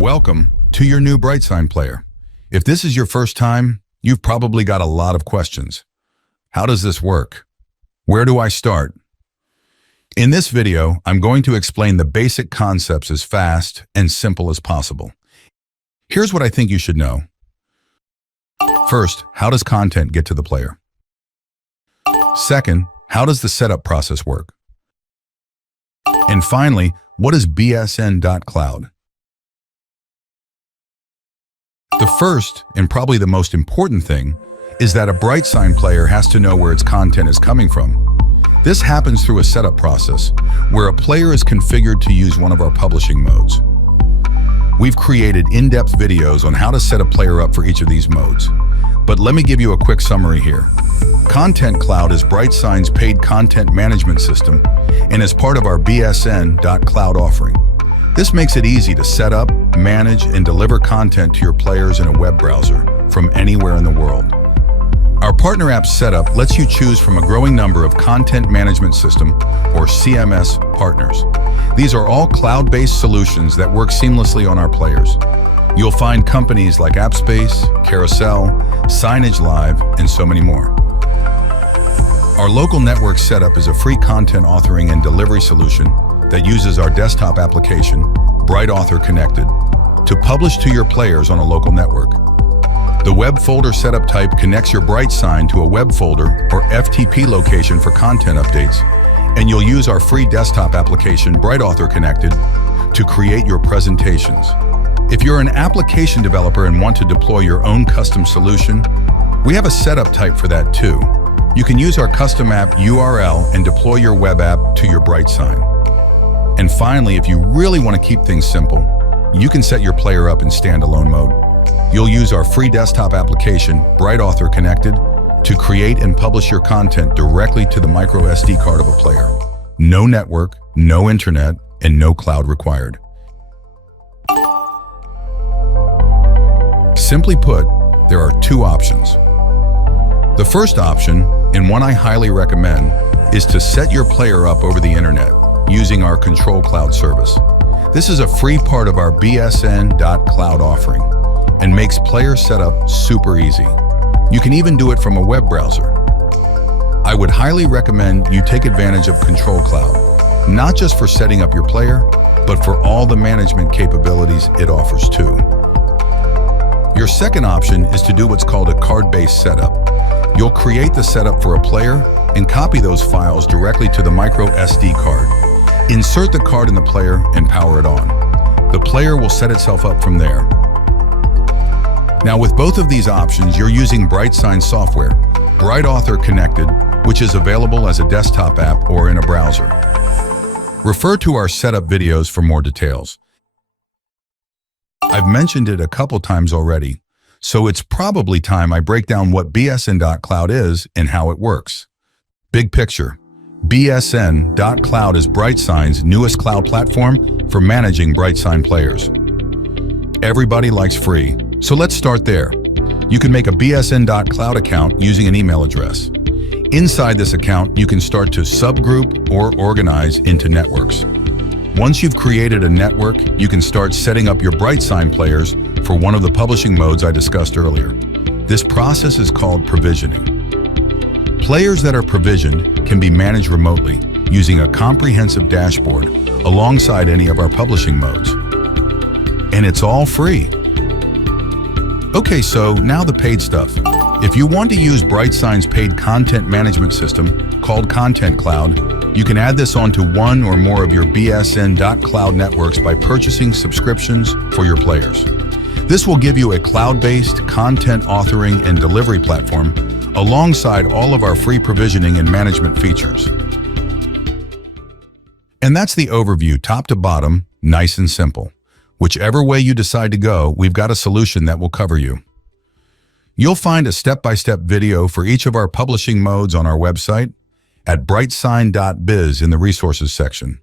Welcome to your new BrightSign player. If this is your first time, you've probably got a lot of questions. How does this work? Where do I start? In this video, I'm going to explain the basic concepts as fast and simple as possible. Here's what I think you should know. First, how does content get to the player? Second, how does the setup process work? And finally, what is BSN.cloud? The first, and probably the most important thing, is that a BrightSign player has to know where its content is coming from. This happens through a setup process, where a player is configured to use one of our publishing modes. We've created in-depth videos on how to set a player up for each of these modes. But let me give you a quick summary here. Content Cloud is BrightSign's paid content management system and is part of our BSN.cloud offering. This makes it easy to set up, manage, and deliver content to your players in a web browser from anywhere in the world. Our Partner App Setup lets you choose from a growing number of content management system, or CMS, partners. These are all cloud-based solutions that work seamlessly on our players. You'll find companies like AppSpace, Carousel, Signage Live, and so many more. Our local network setup is a free content authoring and delivery solution that uses our desktop application, BrightAuthor Connected, to publish to your players on a local network. The web folder setup type connects your BrightSign to a web folder or FTP location for content updates, and you'll use our free desktop application, BrightAuthor Connected, to create your presentations. If you're an application developer and want to deploy your own custom solution, we have a setup type for that too. You can use our custom app URL and deploy your web app to your BrightSign. And finally, if you really want to keep things simple, you can set your player up in standalone mode. You'll use our free desktop application, BrightAuthor Connected, to create and publish your content directly to the micro SD card of a player. No network, no internet, and no cloud required. Simply put, there are two options. The first option, and one I highly recommend, is to set your player up over the internet using our Control Cloud service. This is a free part of our BSN.cloud offering and makes player setup super easy. You can even do it from a web browser. I would highly recommend you take advantage of Control Cloud, not just for setting up your player, but for all the management capabilities it offers too. Your second option is to do what's called a card-based setup. You'll create the setup for a player and copy those files directly to the micro SD card. Insert the card in the player and power it on. The player will set itself up from there. Now with both of these options, you're using BrightSign software, BrightAuthor Connected, which is available as a desktop app or in a browser. Refer to our setup videos for more details. I've mentioned it a couple times already, so it's probably time I break down what BSN.cloud is and how it works. Big picture. BSN.cloud is BrightSign's newest cloud platform for managing BrightSign players. Everybody likes free, so let's start there. You can make a BSN.cloud account using an email address. Inside this account, you can start to subgroup or organize into networks. Once you've created a network, you can start setting up your BrightSign players for one of the publishing modes I discussed earlier. This process is called provisioning. Players that are provisioned can be managed remotely using a comprehensive dashboard alongside any of our publishing modes. And it's all free. Okay, so now the paid stuff. If you want to use BrightSign's paid content management system called Content Cloud, you can add this onto one or more of your BSN.cloud networks by purchasing subscriptions for your players. This will give you a cloud-based content authoring and delivery platform alongside all of our free provisioning and management features. And that's the overview, top to bottom, nice and simple. Whichever way you decide to go, we've got a solution that will cover you. You'll find a step-by-step video for each of our publishing modes on our website at brightsign.biz in the resources section.